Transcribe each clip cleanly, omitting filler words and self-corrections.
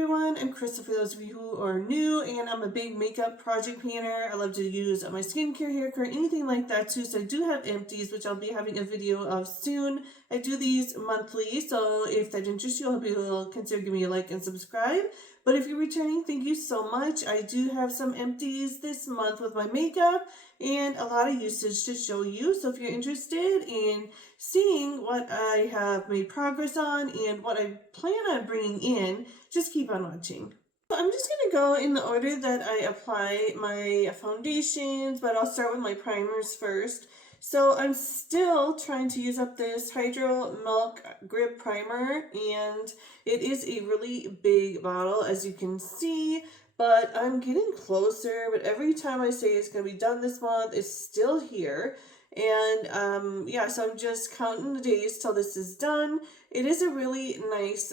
Everyone, I'm Krista for those of you who are new, and I'm a big makeup project planner. I love to use my skincare, hair care, anything like that too. So I do have empties, which I'll be having a video of soon. I do these monthly, so if that interests you, I hope you will consider giving me a like and subscribe. But if you're returning, thank you so much. I do have some empties this month with my makeup and a lot of usage to show you. So if you're interested in seeing what I have made progress on and what I plan on bringing in, just keep on watching. So I'm just going to go in the order that I apply my foundations, but I'll start with my primers first. So I'm still trying to use up this Hydro Milk Grip Primer, and it is a really big bottle, as you can see, but I'm getting closer. But every time I say it's going to be done this month, it's still here. And yeah, so I'm just counting the days till this is done. It is a really nice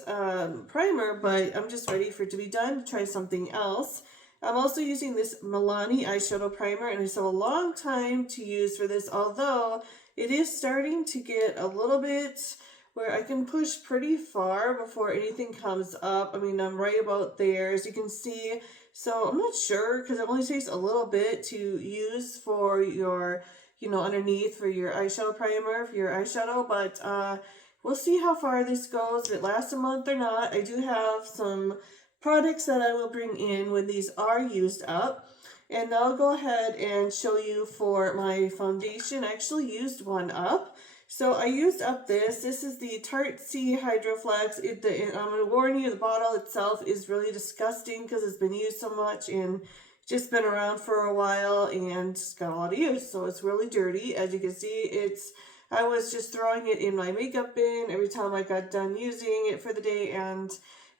primer, but I'm just ready for it to be done to try something else. I'm also using this Milani eyeshadow primer, and I still have a long time to use for this, although it is starting to get a little bit where I can push pretty far before anything comes up. I mean, I'm right about there, as you can see. So I'm not sure, because it only takes a little bit to use for your, underneath for your eyeshadow primer, for your eyeshadow, but we'll see how far this goes, if it lasts a month or not. I do have some products that I will bring in when these are used up. And I'll go ahead and show you for my foundation. I actually used one up. So I used up this. This is the Tarte C Hydroflex. I'm going to warn you, the bottle itself is really disgusting because it's been used so much and just been around for a while and it's got a lot of use. So it's really dirty. As you can see, I was just throwing it in my makeup bin every time I got done using it for the day, and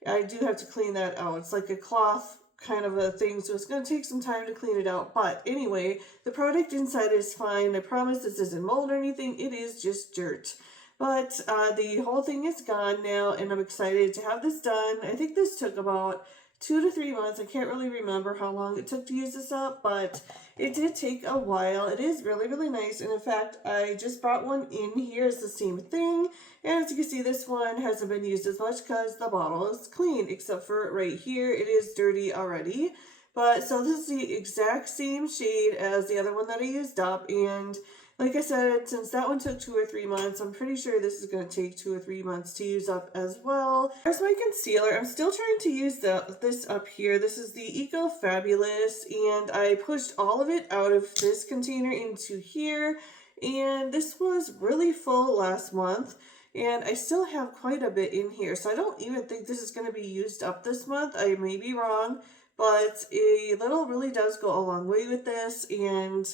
I do have to clean that out. It's like a cloth kind of a thing, so it's going to take some time to clean it out. But anyway, the product inside is fine. I promise this isn't mold or anything. It is just dirt. But the whole thing is gone now, and I'm excited to have this done. I think this took about 2 to 3 months. I can't really remember how long it took to use this up, but it did take a while. It is really, really nice. And in fact, I just brought one in here. It's the same thing. And as you can see, this one hasn't been used as much because the bottle is clean, except for right here. It is dirty already. But so this is the exact same shade as the other one that I used up. And like I said, since that one took 2 or 3 months, I'm pretty sure this is going to take 2 or 3 months to use up as well. There's my concealer. I'm still trying to use this up here. This is the Eco Fabulous, and I pushed all of it out of this container into here. And this was really full last month, and I still have quite a bit in here. So I don't even think this is going to be used up this month. I may be wrong, but a little really does go a long way with this, and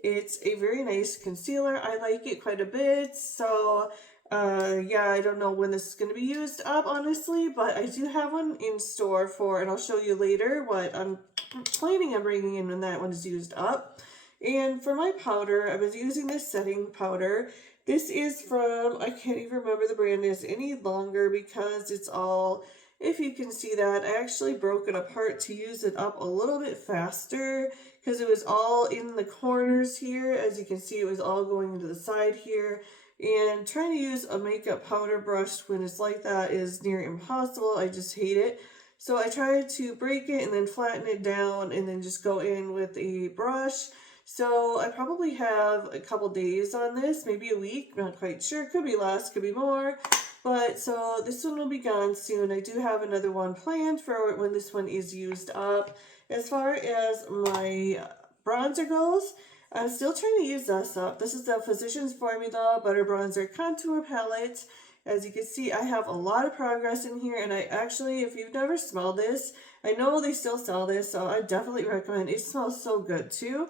it's a very nice concealer. I like it quite a bit. So yeah, I don't know when this is going to be used up, honestly, but I do have one in store for, and I'll show you later what I'm planning on bringing in when that one is used up. And for my powder, I was using this setting powder. This is from, I can't even remember the brand is any longer because it's all, if you can see that, I actually broke it apart to use it up a little bit faster because it was all in the corners here. As you can see, it was all going into the side here. And trying to use a makeup powder brush when it's like that is near impossible. I just hate it. So I tried to break it and then flatten it down and then just go in with a brush. So I probably have a couple days on this, maybe a week, not quite sure. Could be less, could be more. But so this one will be gone soon. I do have another one planned for when this one is used up. As far as my bronzer goes, I'm still trying to use this up. This is the Physicians Formula Butter Bronzer Contour Palette. As you can see, I have a lot of progress in here, and I actually, if you've never smelled this, I know they still sell this, so I definitely recommend it. It smells so good too.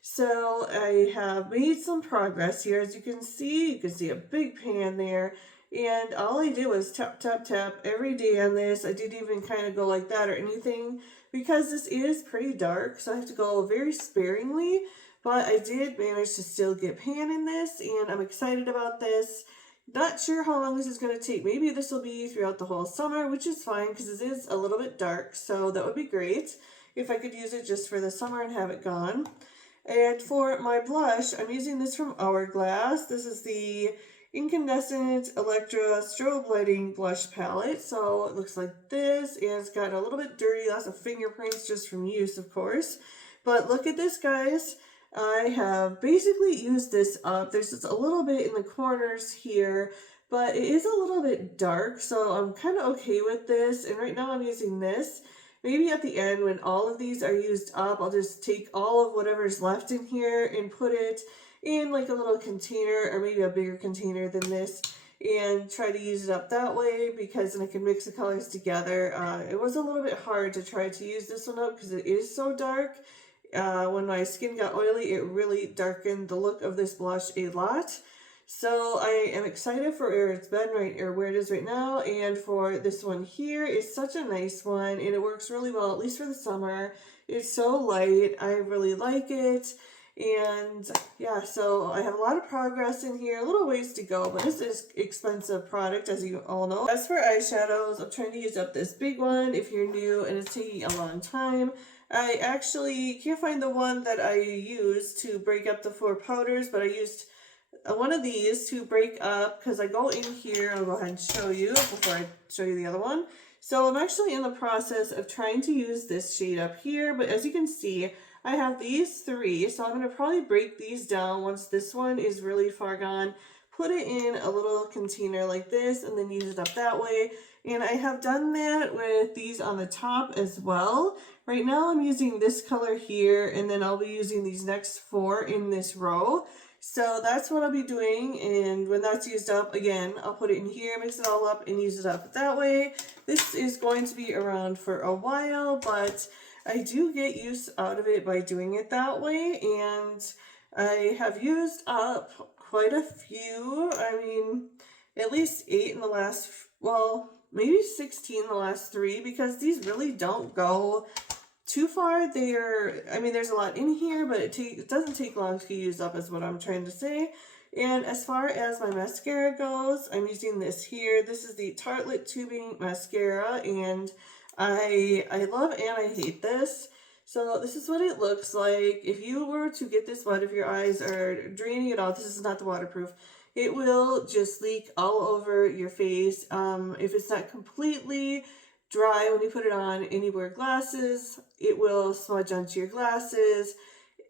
So I have made some progress here. As you can see a big pan there. And all I did was tap, tap, tap every day on this. I didn't even kind of go like that or anything because this is pretty dark. So I have to go very sparingly. But I did manage to still get pan in this, and I'm excited about this. Not sure how long this is going to take. Maybe this will be throughout the whole summer, which is fine because it is a little bit dark. So that would be great if I could use it just for the summer and have it gone. And for my blush, I'm using this from Hourglass. This is the Incandescent Electra Strobe Lighting Blush Palette. So it looks like this, and it's got a little bit dirty, lots of fingerprints just from use, of course. But look at this, guys. I have basically used this up. There's just a little bit in the corners here, but it is a little bit dark, so I'm kind of okay with this. And right now I'm using this. Maybe at the end, when all of these are used up, I'll just take all of whatever's left in here and put it in like a little container, or maybe a bigger container than this, and try to use it up that way, because then I can mix the colors together. It was a little bit hard to try to use this one up because it is so dark. When my skin got oily, it really darkened the look of this blush a lot. So I am excited for where it's been or where it is right now, and for this one here. It's such a nice one, and it works really well, at least for the summer. It's so light. I really like it. And yeah, so I have a lot of progress in here, a little ways to go, but this is expensive product, as you all know. As for eyeshadows, I'm trying to use up this big one if you're new and it's taking a long time. I actually can't find the one that I used to break up the 4 powders, but I used one of these to break up, because I go in here. I'll go ahead and show you before I show you the other one. So I'm actually in the process of trying to use this shade up here, but as you can see, I have these 3, so I'm going to probably break these down once this one is really far gone, put it in a little container like this, and then use it up that way. And I have done that with these on the top as well. Right now I'm using this color here, and then I'll be using these next 4 in this row. So that's what I'll be doing, and when that's used up, again, I'll put it in here, mix it all up, and use it up that way. This is going to be around for a while, but I do get use out of it by doing it that way, and I have used up quite a few. I mean, at least 8 in the last, well, maybe 16 in the last 3, because these really don't go too far. I mean, there's a lot in here, but it doesn't take long to use up, is what I'm trying to say. And as far as my mascara goes, I'm using this here. This is the Tartelette Tubing Mascara, and I love and I hate this. So this is what it looks like. If you were to get this wet, if your eyes are draining it out, this is not the waterproof. It will just leak all over your face. If it's not completely dry when you put it on and you wear glasses, it will smudge onto your glasses.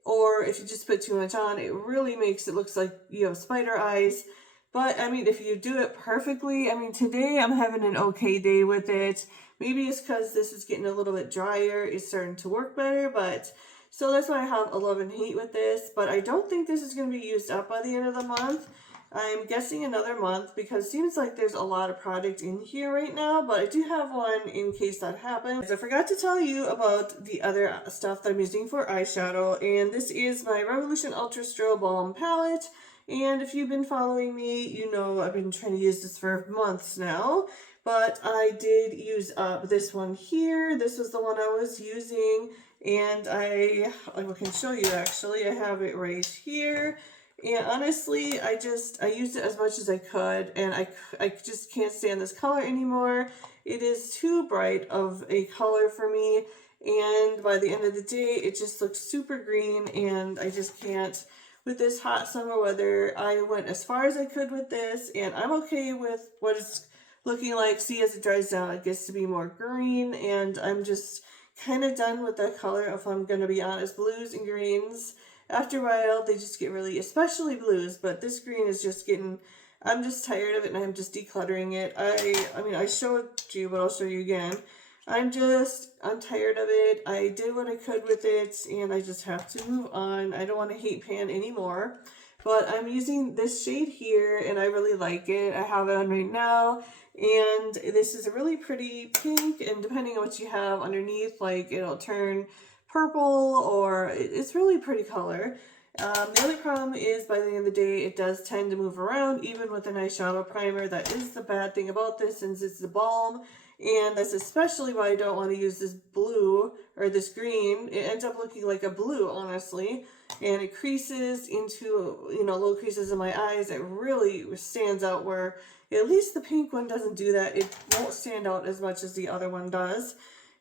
Or if you just put too much on, it really makes it look like you have spider eyes. But I mean, if you do it perfectly, I mean, today I'm having an okay day with it. Maybe it's because this is getting a little bit drier, it's starting to work better, but so that's why I have a love and hate with this. But I don't think this is going to be used up by the end of the month. I'm guessing another month, because it seems like there's a lot of product in here right now, but I do have one in case that happens. I forgot to tell you about the other stuff that I'm using for eyeshadow, and this is my Revolution Ultra Strobe Balm palette. And if you've been following me, you know I've been trying to use this for months now, but I did use up this one here. This was the one I was using, and I can show you actually. I have it right here. And honestly, I used it as much as I could, and I just can't stand this color anymore. It is too bright of a color for me, and by the end of the day, it just looks super green, and I just can't. With this hot summer weather, I went as far as I could with this, and I'm okay with what it's looking like. See, as it dries down, it gets to be more green, and I'm just kind of done with that color, if I'm going to be honest. Blues and greens, after a while, they just get really, especially blues, but this green is just getting, I'm just tired of it, and I'm just decluttering it. I mean, I showed you, but I'll show you again. I'm tired of it. I did what I could with it, and I just have to move on. I don't want to hate pan anymore, but I'm using this shade here, and I really like it. I have it on right now, and this is a really pretty pink, and depending on what you have underneath, like, it'll turn purple, or it's really pretty color. The only problem is, by the end of the day, it does tend to move around, even with an eyeshadow primer. That is the bad thing about this, since it's the balm, and that's especially why I don't want to use this blue, or this green. It ends up looking like a blue, honestly, and it creases into, little creases in my eyes. It really stands out, where at least the pink one doesn't do that. It won't stand out as much as the other one does.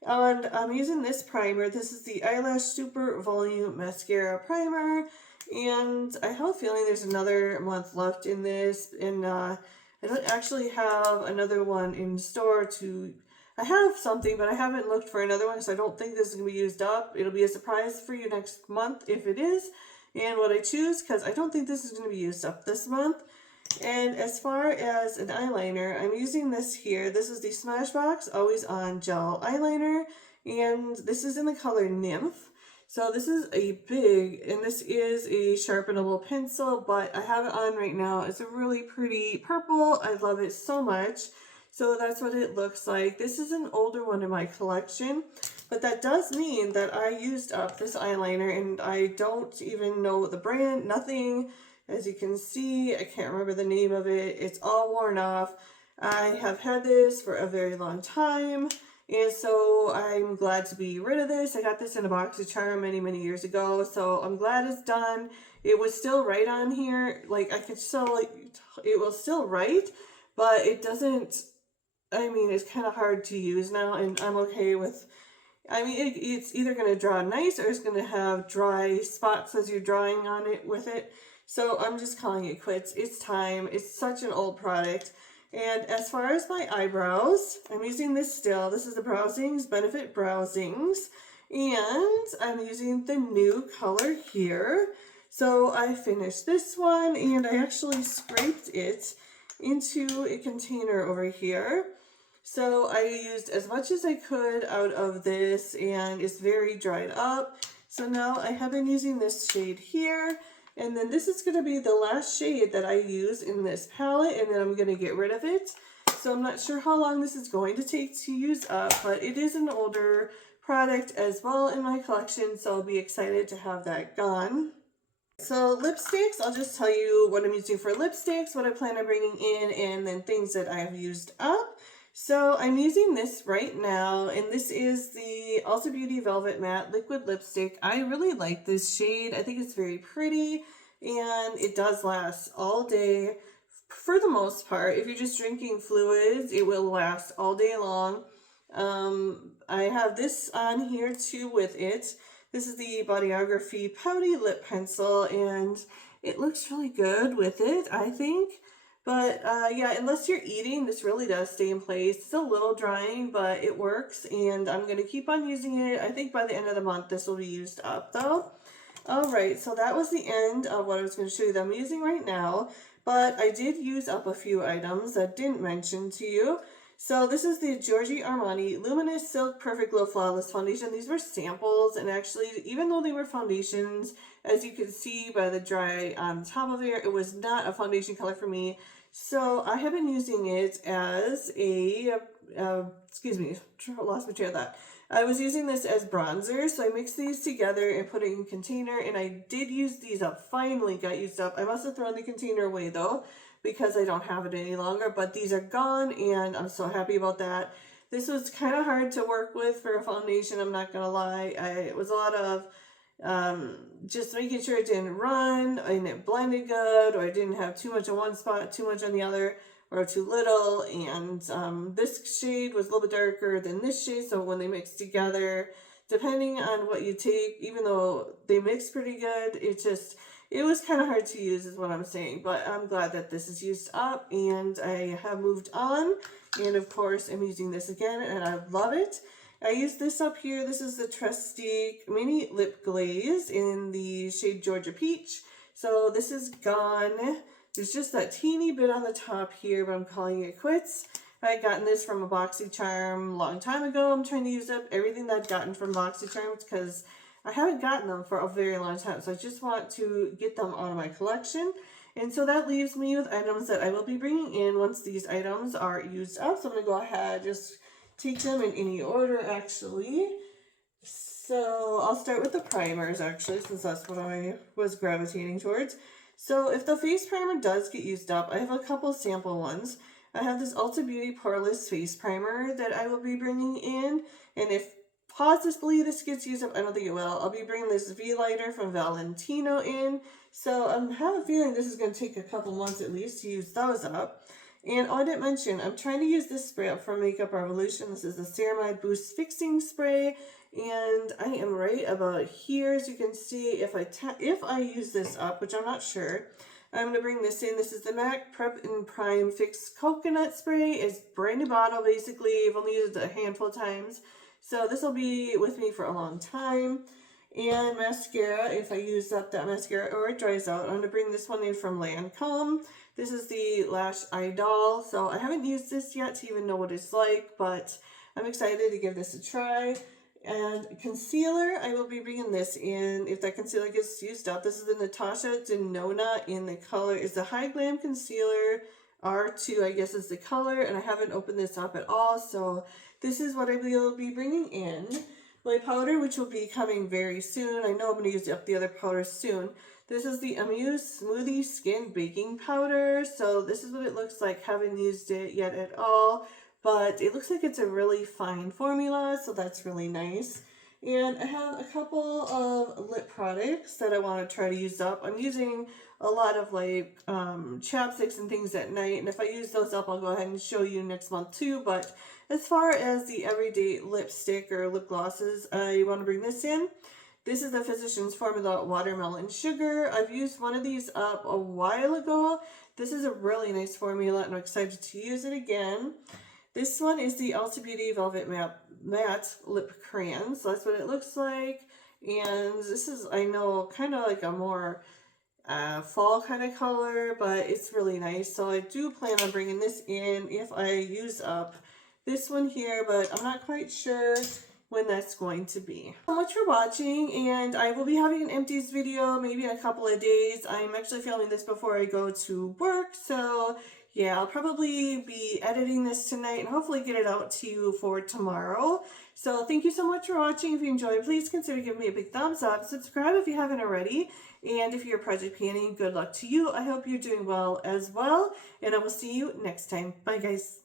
And I'm using this primer. This is the Eyelash Super Volume Mascara Primer. And I have a feeling there's another month left in this, and I don't actually have another one in store to. I have something, but I haven't looked for another one, so I don't think this is going to be used up. It'll be a surprise for you next month if it is, and what I choose, because I don't think this is going to be used up this month. And as far as an eyeliner, I'm using this here. This is the Smashbox Always On Gel Eyeliner, and this is in the color Nymph. So this is a big, and this is a sharpenable pencil, but I have it on right now. It's a really pretty purple. I love it so much. So that's what it looks like. This is an older one in my collection, but that does mean that I used up this eyeliner, and I don't even know the brand, nothing. As you can see, I can't remember the name of it. It's all worn off. I have had this for a very long time, and so I'm glad to be rid of this. I got this in a BoxyCharm many, many years ago, so I'm glad it's done. It was still right on here. Like, I could still, like, it will still write, but it doesn't, I mean, it's kind of hard to use now, and I'm okay with, I mean, it's either going to draw nice or it's going to have dry spots as you're drawing on it with it. So I'm just calling it quits. It's time. It's such an old product. And as far as my eyebrows, I'm using this still. This is the Browsings Benefit Browsings. And I'm using the new color here. So I finished this one, and I actually scraped it into a container over here. So I used as much as I could out of this, and it's very dried up. So now I have been using this shade here. And then this is going to be the last shade that I use in this palette, and then I'm going to get rid of it. So I'm not sure how long this is going to take to use up, but it is an older product as well in my collection, so I'll be excited to have that gone. So lipsticks, I'll just tell you what I'm using for lipsticks, what I plan on bringing in, and then things that I have used up. So I'm using this right now, and this is the Ulta Beauty Velvet Matte Liquid Lipstick. I really like this shade. I think it's very pretty, and it does last all day for the most part. If you're just drinking fluids, it will last all day long. I have this on here too with it. This is the Bodyography Pouty Lip Pencil, and it looks really good with it, I think. But yeah, unless you're eating, this really does stay in place. It's a little drying, but it works, and I'm going to keep on using it. I think by the end of the month, this will be used up, though. All right, so that was the end of what I was going to show you that I'm using right now, but I did use up a few items that I didn't mention to you. So this is the Giorgio Armani Luminous Silk Perfect Glow Flawless Foundation. These were samples, and actually, even though they were foundations, as you can see by the dry on top of here, it was not a foundation color for me. So I have been using it as a, excuse me, lost my train of thought. I was using this as bronzer, so I mixed these together and put it in a container, and I did use these up, finally got used up. I must have thrown the container away though, because I don't have it any longer, but these are gone, and I'm so happy about that. This was kind of hard to work with for a foundation, I'm not gonna lie. It was a lot of just making sure it didn't run and it blended good, or I didn't have too much on one spot, too much on the other, or too little. And this shade was a little bit darker than this shade, so when they mix together, depending on what you take, even though they mix pretty good, it was kind of hard to use is what I'm saying. But I'm glad that this is used up, and I have moved on, and of course I'm using this again, and I love it. I used this up here. This is the Trustique Mini Lip Glaze in the shade Georgia Peach. So this is gone. There's just that teeny bit on the top here, but I'm calling it quits. I had gotten this from a BoxyCharm a long time ago. I'm trying to use up everything that I've gotten from BoxyCharm because I haven't gotten them for a very long time. So I just want to get them out of my collection. And so that leaves me with items that I will be bringing in once these items are used up. So I'm going to go ahead, just take them in any order, actually. So I'll start with the primers, actually, since that's what I was gravitating towards. So if the face primer does get used up, I have a couple sample ones. I have this Ulta Beauty Poreless Face Primer that I will be bringing in. And if possibly this gets used up, I don't think it will, I'll be bringing this V-Lighter from Valentino in. So I have a feeling this is going to take a couple months at least to use those up. And oh, I didn't mention, I'm trying to use this spray up from Makeup Revolution. This is the Ceramide Boost Fixing Spray. And I am right about here, as you can see. If I use this up, which I'm not sure, I'm going to bring this in. This is the MAC Prep and Prime Fix Coconut Spray. It's brand new bottle, basically. I've only used it a handful of times. So this will be with me for a long time. And mascara, if I use up that mascara or it dries out, I'm going to bring this one in from Lancome. This is the Lash Idol. So I haven't used this yet to even know what it's like, but I'm excited to give this a try. And concealer, I will be bringing this in if that concealer gets used up. This is the Natasha Denona, in the color is the High Glam Concealer R2, I guess is the color, and I haven't opened this up at all, so this is what I will be bringing in. My powder, which will be coming very soon. I know I'm going to use up the other powder soon. This is the Amuse Smoothie Skin Baking Powder. So this is what it looks like. Haven't used it yet at all, but it looks like it's a really fine formula, so that's really nice. And I have a couple of lip products that I want to try to use up. I'm using a lot of like chapsticks and things at night, and if I use those up, I'll go ahead and show you next month too. But as far as the everyday lipstick or lip glosses, I want to bring this in. This is the Physicians Formula Watermelon Sugar. I've used one of these up a while ago. This is a really nice formula, and I'm excited to use it again. This one is the Ulta Beauty Velvet Matte Lip Crayon. So that's what it looks like. And this is, I know, kind of like a more fall kind of color, but it's really nice. So I do plan on bringing this in if I use up this one here, but I'm not quite sure when that's going to be. So much for watching, and I will be having an empties video maybe in a couple of days. I'm actually filming this before I go to work, so yeah, I'll probably be editing this tonight and hopefully get it out to you for tomorrow. So thank you so much for watching. If you enjoyed, please consider giving me a big thumbs up. Subscribe if you haven't already. And if you're project planning, good luck to you. I hope you're doing well as well. And I will see you next time. Bye, guys.